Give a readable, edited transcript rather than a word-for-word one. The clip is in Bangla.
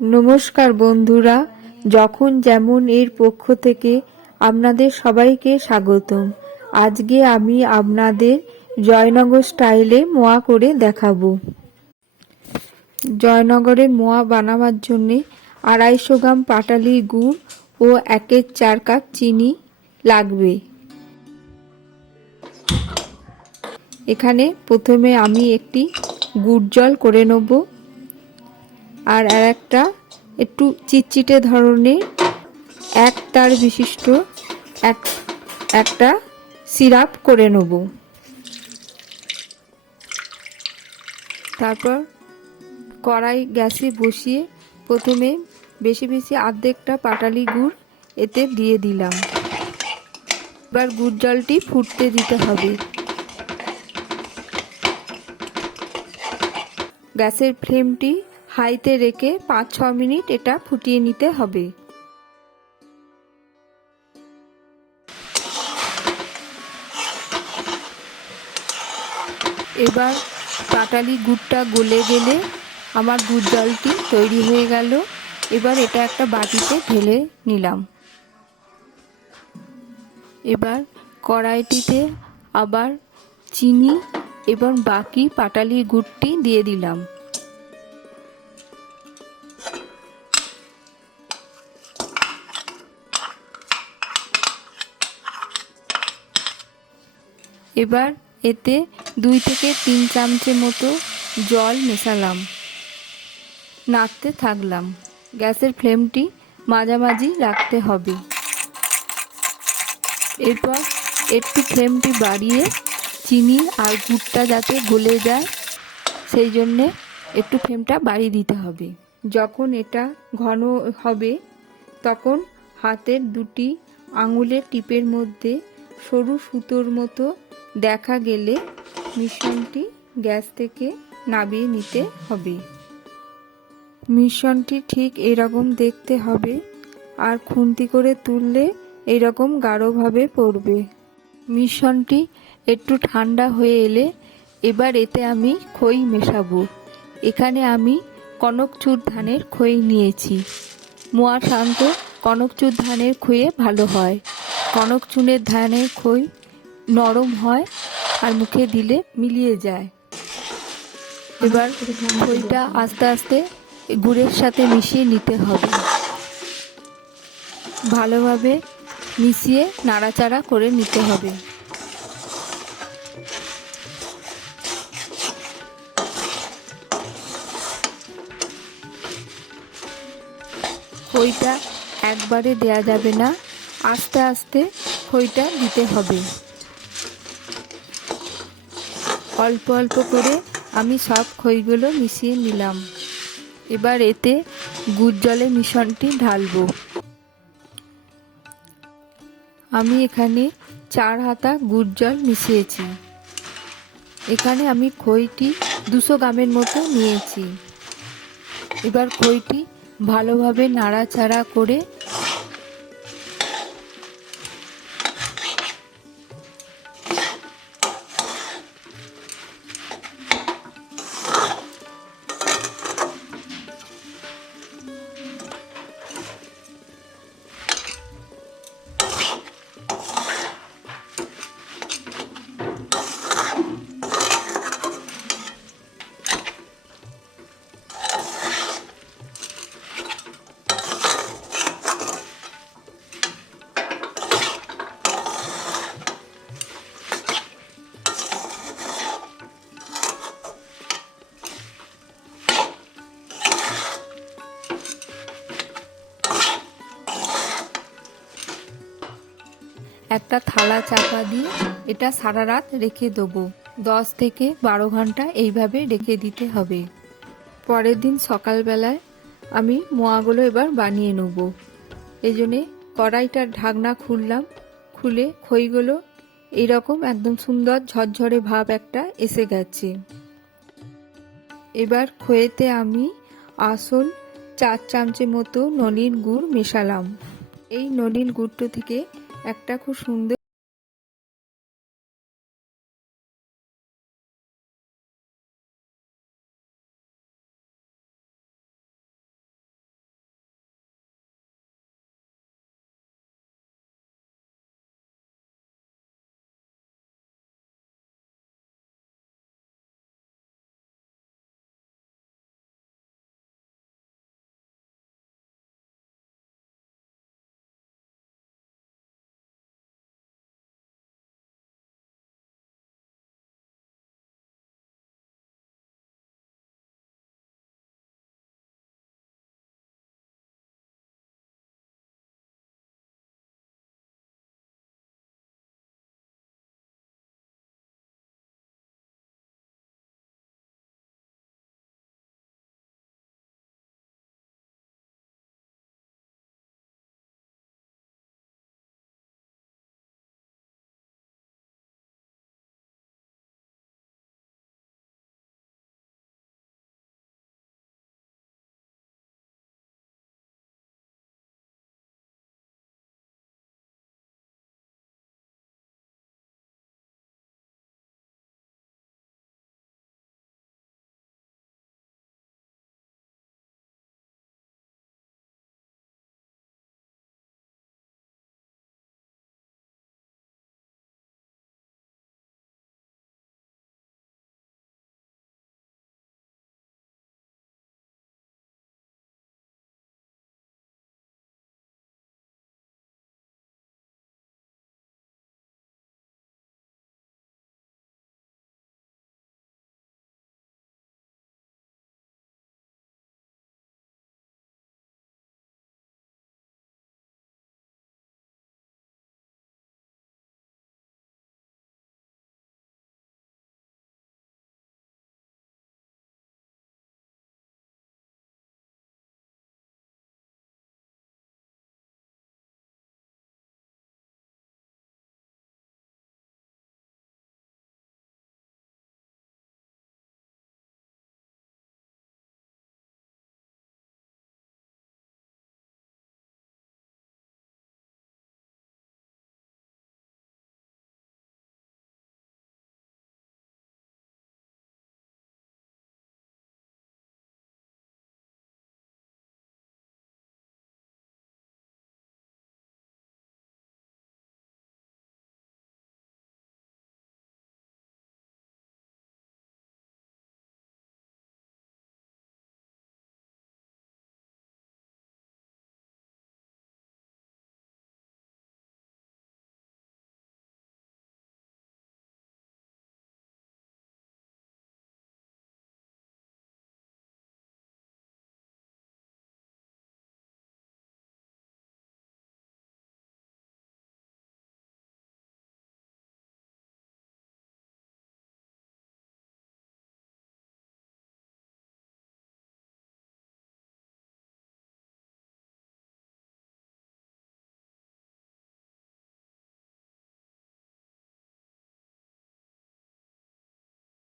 নমস্কার বন্ধুরা, যখন যেমন এর পক্ষ থেকে আপনাদের সবাইকে স্বাগতম। আজকে আমি আপনাদের জয়নগর স্টাইলে মোয়া করে দেখাবো। জয়নগরের মোয়া বানাবার জন্যে 250 গ্রাম পাটালি গুড় ও 1/4 কাপ চিনি লাগবে। এখানে প্রথমে আমি একটি গুড় জল করে নেব, আর একটা একটু চিটচিটে ধরনের এক তার বিশিষ্ট একটা সিরাপ করে নেব। তারপর কড়াই গ্যাসে বসিয়ে প্রথমে বেশি বেশি অর্ধেকটা পাটালি গুড় এতে দিয়ে দিলাম। এবার গুড় জলটি ফুটতে দিতে হবে। গ্যাসের ফ্লেমটি হাইতে রেখে 5-6 মিনিট এটা ফুটিয়ে নিতে হবে। এবার পাটালি গুড়টা গলে গেলে আমার গুড় জলটি তৈরি হয়ে গেল। এবার এটা একটা বাটিতে ঢেলে নিলাম। এবার কড়াইটিতে আবার চিনি এবং বাকি পাটালি গুড়টি দিয়ে দিলাম। এবার এতে 2 থেকে 3 চামচের মতো জল মেশালাম, নাড়তে থাকলাম। গ্যাসের ফ্লেমটি মাঝামাঝি রাখতে হবে। এরপর একটু ফ্লেমটি বাড়িয়ে চিনি আর গুড়টা যাতে গলে যায় সেই জন্যে একটু ফ্লেমটা বাড়িয়ে দিতে হবে। যখন এটা ঘন হবে তখন হাতের 2টি আঙুলের টিপের মধ্যে সরু সুতোর মতো দেখা গেলে মিশ্রণটি গ্যাস থেকে নামিয়ে নিতে হবে। মিশ্রণটি ঠিক এরকম দেখতে হবে, আর খুন্তি করে তুললে এরকম গাঢ়ভাবে পড়বে। মিশ্রণটি একটু ঠান্ডা হয়ে এলে এবার এতে আমি খই মেশাবো। এখানে আমি কনকচুর ধানের খই নিয়েছি। মোয়া সাধারণত কনকচুর ধানের খইয়ে ভালো হয়। কনকচুরের ধানের খই নরম হয় আর মুখে দিলে মিলিয়ে যায়। এবার খইটা আস্তে আস্তে গুড়ের সাথে মিশিয়ে নিতে হবে। ভালোভাবে মিশিয়ে নাড়াচাড়া করে নিতে হবে। খইটা একবারে দেয়া যাবে না, আস্তে আস্তে খইটা দিতে হবে। অল্প অল্প করে আমি সব খইগুলো মিশিয়ে নিলাম। এবার এতে গুড় জলের মিশ্রণটি ঢালবো। আমি এখানে 4 হাতা গুড় জল মিশিয়েছি। এখানে আমি খইটি 200 গ্রামের মতো নিয়েছি। এবার খইটি ভালোভাবে নাড়াচাড়া করে একটা থালা চাপা দিয়ে এটা সারা রাত রেখে দেবো। 10 থেকে 12 ঘন্টা এইভাবে রেখে দিতে হবে। পরের দিন সকালবেলায় আমি মোয়াগুলো এবার বানিয়ে নেব। এই জন্যে কড়াইটার ঢাকনা খুললাম। খুলে খইগুলো এইরকম একদম সুন্দর ঝরঝরে ভাব একটা এসে গেছে। এবার খইতে আমি আসল 4 চামচের মতো ননির গুড় মেশালাম। এই ননির গুড়টা থেকে একটা খুব সুন্দর